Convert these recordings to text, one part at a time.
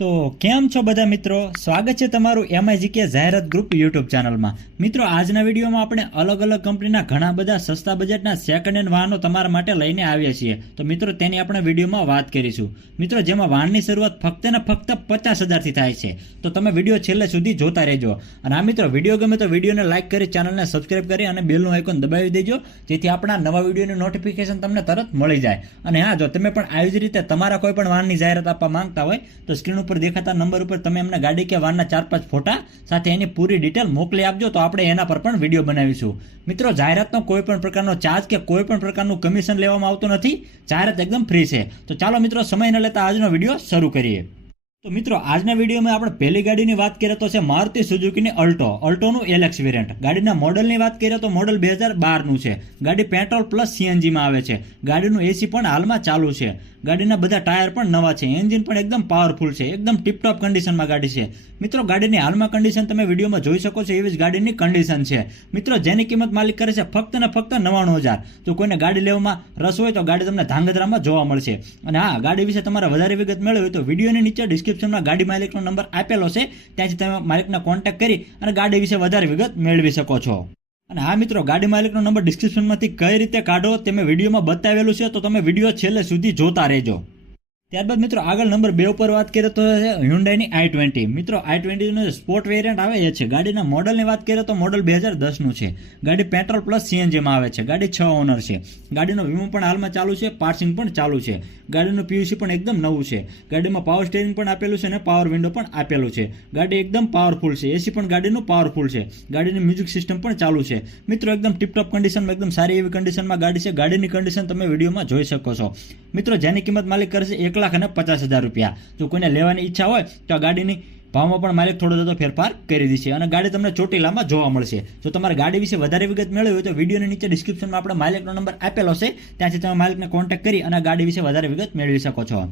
તો કેમ છો બધા મિત્રો? સ્વાગત છે તમારું એમઆઈજીકે જાહેરાત ગ્રુપ યુટ્યુબ ચેનલમાં. મિત્રો, આજના વિડીયોમાં આપણે અલગ અલગ કંપનીના ઘણા બધા સસ્તા બજેટના સેકન્ડ હેન્ડ વાહનો તમારા માટે લઈને આવ્યા છીએ. તો મિત્રો, તેની આપણે વિડીયોમાં વાત કરીશું. મિત્રો, જેમાં વાહનની શરૂઆત ફક્ત ને ફક્ત પચાસ હજારથી થાય છે. તો તમે વીડિયો છેલ્લે સુધી જોતા રહેજો. અને આ મિત્રો, વીડિયો ગમે તો વિડીયોને લાઇક કરી, ચેનલને સબસ્ક્રાઇબ કરી અને બેલનું આઇકોન દબાવી દેજો. જેથી આપણા નવા વિડીયોની નોટિફિકેશન તમને તરત મળી જાય. અને હા, જો તમે પણ આવી જ રીતે તમારા કોઈ પણ વાહનની જાહેરાત આપવા માંગતા હોય, તો સ્ક્રીન ઉપર દેખાતા નંબર ઉપર તમે એમને ગાડી કે વારના ચાર પાંચ ફોટા સાથે એની પૂરી ડિટેલ મોકલી આપજો તો આપણે એના પર પણ વીડિયો બનાવીશું. મિત્રો, જાહેરાતનો કોઈ પણ પ્રકારનો ચાર્જ કે કોઈ પણ પ્રકારનું કમિશન લેવામાં આવતું નથી. જાહેરાત એકદમ ફ્રી છે. તો ચાલો મિત્રો, સમય ન લેતા આજનો વીડિયો શરૂ કરીએ. તો મિત્રો, આજના વિડીયોમાં આપણે પહેલી ગાડીની વાત કરીએ તો છે મારુતિ સુઝુકીની અલ્ટો. અલ્ટોનું એલેક્સ વેરિયન્ટ ગાડીના મોડલની વાત કરીએ તો મોડલ બે હજાર બારનું છે. ગાડી પેટ્રોલ પ્લસ સીએનજીમાં આવે છે. ગાડીનું એસી પણ હાલમાં ચાલુ છે. ગાડીના બધા ટાયર પણ નવા છે. એન્જિન પણ એકદમ પાવરફુલ છે. એકદમ ટિપટોપ કન્ડિશનમાં ગાડી છે. મિત્રો, ગાડીની હાલમાં કન્ડિશન તમે વિડીયોમાં જોઈ શકો છો એવી જ ગાડીની કન્ડિશન છે. મિત્રો, જેની કિંમત માલિક કરે છે ફક્ત ને ફક્ત નવાણું હજાર. જો કોઈને ગાડી લેવામાં રસ હોય તો ગાડી તમને ધાંગધ્રામાં જોવા મળશે. અને હા, ગાડી વિશે તમારે વધારે વિગત મેળવી હોય તો વિડીયોની નીચે ડિસ્ક્રિપ્શનમાં ગાડી માલિકનો નંબર આપેલો છે. ત્યાંથી તમે માલિકને કોન્ટેક્ટ કરી અને ગાડી વિશે વધારે વિગત મેળવી શકો છો. અને હા મિત્રો, ગાડી માલિકનો નંબર ડિસ્ક્રિપ્શનમાંથી કઈ રીતે કાઢો તે મેં વિડીયોમાં બતાવેલું છે, તો તમે વીડિયો છેલ્લે સુધી જોતા રહેજો. ત્યારબાદ મિત્રો આગળ નંબર બે ઉપર વાત કરીએ તો હ્યુન્ડાઈની આઈ ટ્વેન્ટી મિત્રો આઈ ટ્વેન્ટીનો સ્પોર્ટ વેરિયન્ટ આવે છે. ગાડીના મોડલની વાત કરીએ તો મોડલ બે હજાર દસનું છે. ગાડી પેટ્રોલ પ્લસ સીએનજીમાં આવે છે. ગાડી છ ઓનર છે. ગાડીનો વીમો પણ હાલમાં ચાલુ છે. પાર્સિંગ પણ ચાલુ છે. ગાડીનું પીયુસી પણ એકદમ નવું છે. ગાડીમાં પાવર સ્ટેરિંગ પણ આપેલું છે અને પાવર વિન્ડો પણ આપેલું છે. ગાડી એકદમ પાવરફુલ છે. એસી પણ ગાડીનું પાવરફુલ છે. ગાડીની મ્યુઝિક સિસ્ટમ પણ ચાલુ છે. મિત્રો, એકદમ ટીપટોપ કન્ડિશનમાં એકદમ સારી એવી કન્ડિશનમાં ગાડી છે. ગાડીની કન્ડિશન તમે વિડીયોમાં જોઈ શકો છો. મિત્રો, જેની કિંમત માલિક કરશે એક લાખ અને પચાસ હજાર રૂપિયા. જો કોઈને લેવાની ઈચ્છા હોય, તો આ ગાડીની ભાવમાં પણ માલિક થોડો થોડો ફેરફાર કરી દેશે અને ગાડી તમને ચોટીલામાં જોવા મળશે. જો તમારે ગાડી વિશે વધારે વિગત મેળવી હોય, તો વિડીયોની નીચે ડિસ્ક્રિપ્શનમાં આપણે માલિકનો નંબર આપેલો છે. ત્યાંથી તમે માલિકને કોન્ટેક્ટ કરી અને ગાડી વિશે વધારે વિગત મેળવી શકો છો.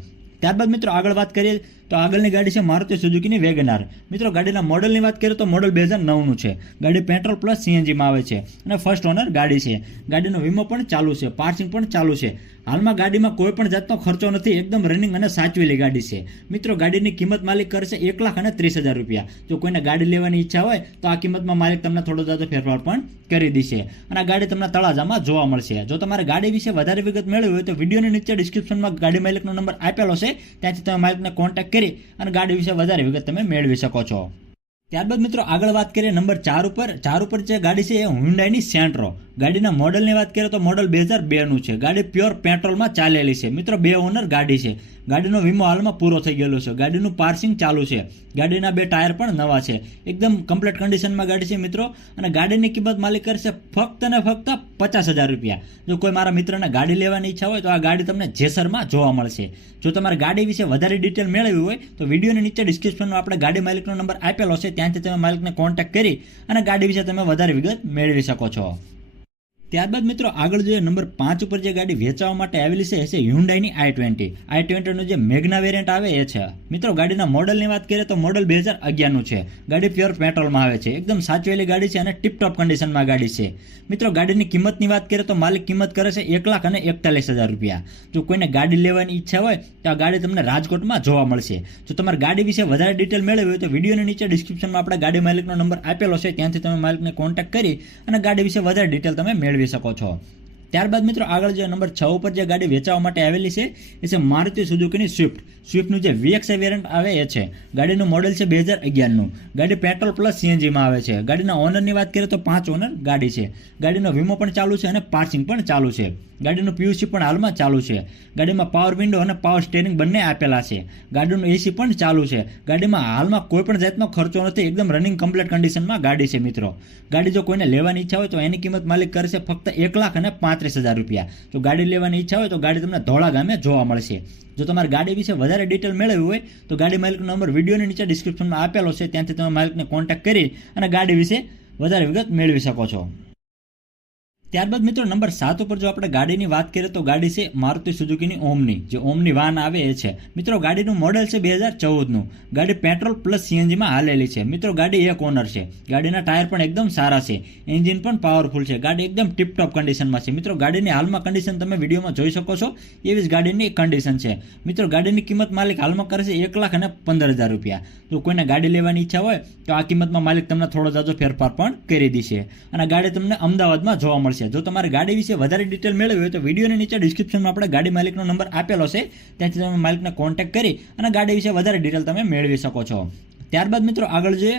ત્યારબાદ મિત્રો આગળ વાત કરીએ તો આગળની ગાડી છે મારુતિ સુઝુકીની વેગનાર. મિત્રો, ગાડીના મોડલની વાત કરીએ તો મોડલ બે હજાર નવનું છે. ગાડી પેટ્રોલ પ્લસ સીએનજીમાં આવે છે અને ફર્સ્ટ ઓનર ગાડી છે. ગાડીનો વીમો પણ ચાલુ છે, પાર્સિંગ પણ ચાલુ છે. હાલમાં ગાડીમાં કોઈ પણ જાતનો ખર્ચો નથી, એકદમ રનિંગ અને સાચવેલી ગાડી છે. મિત્રો, ગાડીની કિંમત માલિક કરશે એક લાખ અને ત્રીસ હજાર રૂપિયા. જો કોઈને ગાડી લેવાની ઈચ્છા હોય, તો આ કિંમતમાં માલિક તમને થોડો જાતો ફેરફાર પણ કરી દેશે. અને આ ગાડી તમને તળાજામાં જોવા મળશે. જો તમારે ગાડી વિશે વધારે વિગત મેળવી હોય તો વિડીયોની નીચે ડિસ્ક્રિપ્શનમાં ગાડી માલિકનો નંબર આપેલો છે. ત્યાંથી તમે માલિકને કોન્ટેક્ટ કરી અને ગાડી વિશે વધારે વિગત તમે મેળવી શકો છો. ત્યારબાદ મિત્રો આગળ વાત કરીએ નંબર ચાર ઉપર. ચાર ઉપર જે ગાડી છે એ હુન્ડાઈની સેન્ટ્રો ગાડીના મોડલની વાત કરીએ તો મોડલ બે હજાર બેનું છે. ગાડી પ્યોર પેટ્રોલમાં ચાલેલી છે. મિત્રો, બે ઓનર ગાડી છે. ગાડીનો વીમો હાલમાં પૂરો થઈ ગયેલો છે. ગાડીનું પાર્સિંગ ચાલુ છે. ગાડીના બે ટાયર પણ નવા છે. એકદમ કમ્પ્લીટ કન્ડિશનમાં ગાડી છે મિત્રો. અને ગાડીની કિંમત માલિક કરશે ફક્ત ને ફક્ત પચાસ હજાર રૂપિયા. જો કોઈ મારા મિત્રને ગાડી લેવાની ઈચ્છા હોય તો આ ગાડી તમને જેસરમાં જોવા મળશે. જો તમારે ગાડી વિશે વધારે ડિટેલ મેળવવી હોય તો વિડીયોની નીચે ડિસ્ક્રિપ્શનમાં આપણે ગાડી માલિકનો નંબર આપેલો છે. ત્યાંથી તમે માલિકને કોન્ટેક્ટ કરી અને ગાડી વિશે તમે વધારે વિગત મેળવી શકો છો. ત્યારબાદ મિત્રો આગળ જોઈએ નંબર પાંચ ઉપર જે ગાડી વેચાવા માટે આવેલી છે, એ છે હ્યુન્ડાઈની આઈ ટ્વેન્ટી આઈ ટ્વેન્ટીનું જે મેગ્ના વેરિયન્ટ આવે, એ છે. મિત્રો, ગાડીના મોડલની વાત કરીએ તો મોડલ બે હજાર અગિયારનું છે. ગાડી પ્યોર પેટ્રોલમાં આવે છે. એકદમ સાચવેલી ગાડી છે અને ટીપટોપ કન્ડિશનમાં ગાડી છે. મિત્રો, ગાડીની કિંમતની વાત કરીએ તો માલિક કિંમત કરે છે એક લાખ અને એકતાલીસ હજાર રૂપિયા. જો કોઈને ગાડી લેવાની ઈચ્છા હોય, તો આ ગાડી તમને રાજકોટમાં જોવા મળશે. જો તમારે ગાડી વિશે વધારે ડિટેલ મેળવી હોય, તો વિડીયોની નીચે ડિસ્ક્રિપ્શનમાં આપણે ગાડી માલિકનો નંબર આપેલો છે. ત્યાંથી તમે માલિકને કોન્ટેક્ટ કરી અને ગાડી વિશે વધારે ડિટેલ તમે મેળવી મેળવી શકો છો. ત્યારબાદ મિત્રો આગળ જે નંબર છ ઉપર જે ગાડી વેચાવા માટે આવેલી છે, એ છે મારુતિ સુઝુકીની સ્વિફ્ટ. સ્વિફ્ટનું જે વીએક્સ વેરિયન્ટ આવે, એ છે. ગાડીનું મોડેલ છે બે હજાર અગિયારનું. ગાડી પેટ્રોલ પ્લસ સીએનજીમાં આવે છે. ગાડીના ઓનરની વાત કરીએ તો પાંચ ઓનર ગાડી છે. ગાડીનો વીમો પણ ચાલુ છે અને પાર્સિંગ પણ ચાલુ છે. ગાડીનું પીયુસી પણ હાલમાં ચાલુ છે. ગાડીમાં પાવર વિન્ડો અને પાવર સ્ટેરિંગ બંને આપેલા છે. ગાડીનું એસી પણ ચાલુ છે. ગાડીમાં હાલમાં કોઈ પણ જાતનો ખર્ચો નથી, એકદમ રનિંગ કમ્પ્લીટ કન્ડિશનમાં ગાડી છે મિત્રો. ગાડી જો કોઈને લેવાની ઈચ્છા હોય તો એની કિંમત માલિક કરશે ફક્ત એક લાખ અને પાંત્રીસ હજાર રૂપિયા. જો ગાડી લેવાની ઈચ્છા હોય તો ગાડી તમને ધોળા ગામે જોવા મળશે. જો તમારે ગાડી વિશે વધારે ડિટેલ મેળવવી હોય, તો ગાડી માલિકનો નંબર વિડીયોની નીચે ડિસ્ક્રિપ્શનમાં આપેલો છે, ત્યાંથી તમે માલિકને કોન્ટેક્ટ કરી અને ગાડી વિશે વધારે વિગત મેળવી શકો છો. ત્યારબાદ મિત્રો નંબર સાત ઉપર જો આપણે ગાડીની વાત કરીએ તો ગાડી છે મારુતિ સુઝુકીની ઓમની. જે ઓમની વાન આવે એ છે. મિત્રો ગાડીનું મોડેલ છે બે હજાર ચૌદનું. ગાડી પેટ્રોલ પ્લસ સીએનજીમાં હાલેલી છે. મિત્રો ગાડી એક ઓનર છે. ગાડીના ટાયર પણ એકદમ સારા છે. એન્જિન પણ પાવરફુલ છે. ગાડી એકદમ ટિપટોપ કન્ડિશનમાં છે. મિત્રો ગાડીની હાલમાં કન્ડિશન તમે વિડીયોમાં જોઈ શકો છો. એવી જ ગાડીની કન્ડિશન છે. મિત્રો ગાડીની કિંમત માલિક હાલમાં કરે છે એક લાખ અને પંદર હજાર રૂપિયા. જો કોઈને ગાડી લેવાની ઈચ્છા હોય તો આ કિંમતમાં માલિક તમને થોડો જાજો ફેરફાર પણ કરી દેશે. અને ગાડી તમને અમદાવાદમાં જોવા મળશે. જો તમારે ગાડી વિશે વધારે ડિટેલ મેળવી હોય તો વિડીયોની નીચે ડિસ્ક્રિપ્શનમાં આપણે ગાડી માલિકનો નંબર આપેલો છે. ત્યાંથી તમે માલિકને કોન્ટેક્ટ કરી અને ગાડી વિશે વધારે ડિટેલ તમે મેળવી શકો છો. ત્યારબાદ મિત્રો આગળ જોઈએ.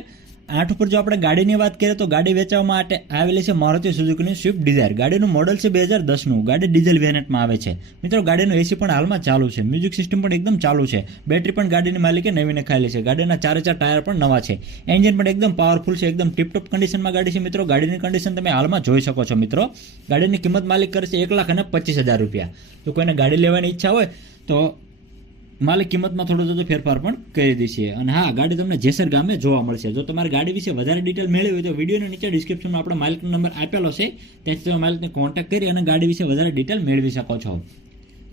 આઠ ઉપર જો આપણે ગાડીની વાત કરીએ તો ગાડી વેચવા માટે આવેલી છે મારુતિ સુઝુકીની સ્વિફ્ટ ડિઝાયર. ગાડીનું મોડલ છે બે હજાર દસનું. ગાડી ડીઝલ વેરિયન્ટમાં આવે છે. મિત્રો, ગાડીનું એસી પણ હાલમાં ચાલુ છે. મ્યુઝિક સિસ્ટમ પણ એકદમ ચાલુ છે. બેટરી પણ ગાડીની માલિકે નવી નખાયેલી છે. ગાડીના ચારે ચાર ટાયર પણ નવા છે. એન્જિન પણ એકદમ પાવરફુલ છે. એકદમ ટિપટોપ કન્ડિશનમાં ગાડી છે. મિત્રો, ગાડીની કન્ડિશન તમે હાલમાં જોઈ શકો છો, મિત્રો. ગાડીની કિંમત માલિક કરે છે એક લાખ અને પચીસ હજાર રૂપિયા. જો કોઈને ગાડી લેવાની ઈચ્છા હોય તો માલિક કિંમતમાં થોડો થોડો ફેરફાર પણ કરી દેશે અને હા, ગાડી તમને જેસર ગામે જોવા મળશે. જો તમારે ગાડી વિશે વધારે ડિટેલ મેળવી હોય તો વિડીયોની નીચે ડિસ્ક્રિપ્શનમાં આપણો માલિકનો નંબર આપેલો છે. ત્યાંથી તમે માલિકને કોન્ટેક્ટ કરી અને ગાડી વિશે વધારે ડિટેલ મેળવી શકો છો.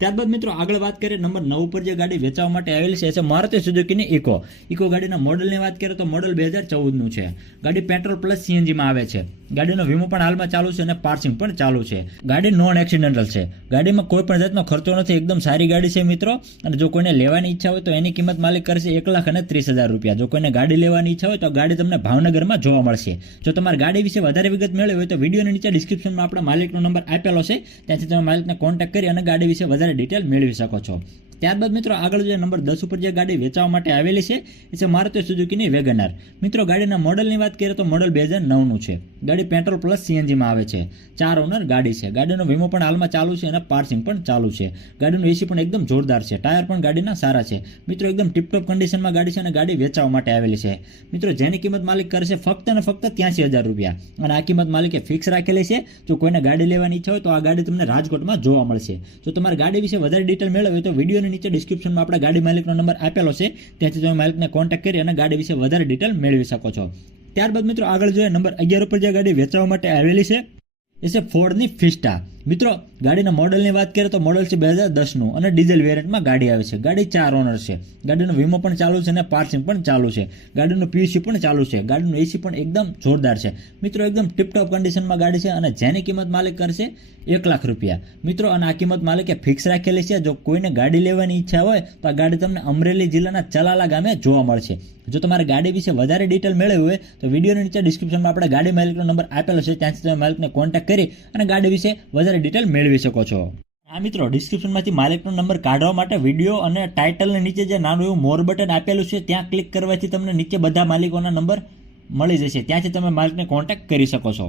ત્યારબાદ મિત્રો આગળ વાત કરીએ નંબર નવ ઉપર જે ગાડી વેચવા માટે આવેલી છે, એ છે મારુતિ સુઝુકીની ઇકો. ઇકો ગાડીના મોડલની વાત કરીએ તો મોડલ બે હજાર ચૌદનું છે. ગાડી પેટ્રોલ પ્લસ સીએનજીમાં આવે છે. ગાડીનો વીમો પણ હાલમાં ચાલુ છે અને પાર્સિંગ પણ ચાલુ છે. ગાડી નોન એક્સિડેન્ટલ છે. ગાડીમાં કોઈ પણ જાતનો ખર્ચો નથી. એકદમ સારી ગાડી છે મિત્રો. અને જો કોઈને લેવાની ઈચ્છા હોય તો એની કિંમત માલિક કરશે એક લાખ અને ત્રીસ હજાર રૂપિયા. જો કોઈને ગાડી લેવાની ઈચ્છા હોય તો ગાડી તમને ભાવનગરમાં જોવા મળશે. જો તમારે ગાડી વિશે વધારે વિગત મેળવી હોય તો વિડીયોની નીચે ડિસ્ક્રિપ્શનમાં આપણા માલિકનો નંબર આપેલો છે. ત્યાંથી તમે માલિકને કોન્ટેક્ટ કરી અને ગાડી વિશે વધારે ડિટેલ મેળવી શકો છો. ત્યારબાદ મિત્રો આગળ જે નંબર દસ ઉપર જે ગાડી વેચવા માટે આવેલી છે, એ છે મારુતિ સુઝુકીની વેગનાર. મિત્રો ગાડીના મોડલની વાત કરીએ તો મોડલ બે હજાર નવનું છે. ગાડી પેટ્રોલ પ્લસ સીએનજીમાં આવે છે. ચાર ઓનર ગાડી છે. ગાડીનો વીમો પણ હાલમાં ચાલુ છે અને પાર્સિંગ પણ ચાલુ છે. ગાડીનું એસી પણ એકદમ જોરદાર છે. ટાયર પણ ગાડીના સારા છે. મિત્રો એકદમ ટિપટોપ કન્ડિશનમાં ગાડી છે અને ગાડી વેચવા માટે આવેલી છે. મિત્રો જેની કિંમત માલિક કરશે ફક્ત અને ફક્ત ત્યાંસી હજાર રૂપિયા. અને આ કિંમત માલિકે ફિક્સ રાખેલી છે. જો કોઈને ગાડી લેવાની ઈચ્છા હોય તો આ ગાડી તમને રાજકોટમાં જોવા મળશે. જો તમારે ગાડી વિશે વધારે ડિટેલ મેળવવી તો વિડીયોની નીચે ડિસ્ક્રિપ્શનમાં આપણા ગાડી માલિકનો નંબર આપેલો છે. ત્યાંથી તમે માલિકને કોન્ટેક્ટ કરી અને ગાડી વિશે વધારે ડિટેલ મેળવી શકો છો. ત્યારબાદ મિત્રો આગળ જોઈએ નંબર અગિયાર ઉપર જે ગાડી વેચવા માટે આવેલી છે, એ છે ફોર્ડની ફિસ્ટા મિત્રો, ગાડીના મોડલની વાત કરીએ તો મોડલ છે બે હજાર દસનું અને ડીઝલ વેરિયન્ટમાં ગાડી આવે છે. ગાડી ચાર ઓનર છે. ગાડીનો વીમો પણ ચાલુ છે અને પાર્સિંગ પણ ચાલુ છે. ગાડીનું પીયુસી પણ ચાલુ છે. ગાડીનું એસી પણ એકદમ જોરદાર છે. મિત્રો, એકદમ ટિપટોપ કન્ડિશનમાં ગાડી છે અને જેની કિંમત માલિક કરશે એક લાખ રૂપિયા. મિત્રો, અને આ કિંમત માલિકે ફિક્સ રાખેલી છે. જો કોઈને ગાડી લેવાની ઈચ્છા હોય તો આ ગાડી તમને અમરેલી જિલ્લાના ચલાલા ગામે જોવા મળશે. જો તમારે ગાડી વિશે વધારે ડિટેલ મેળવી હોય, તો વિડીયોની નીચે ડિસ્ક્રિપ્શનમાં આપણે ગાડી માલિકનો નંબર આપેલો છે. ત્યાંથી તમે માલિકને કોન્ટેક્ટ કરી અને ગાડી વિશે વધારે ડિટેલ મેળવી શકો છો. આ મિત્રો ડિસ્ક્રિપ્શનમાંથી માલિકનો નંબર કાઢવા માટે વીડિયો અને ટાઇટલની નીચે જે નાનું એવું મોર બટન આપેલું છે, ત્યાં ક્લિક કરવાથી તમને નીચે બધા માલિકોના નંબર મળી જશે. ત્યાંથી તમે માલિકને કોન્ટેક્ટ કરી શકો છો.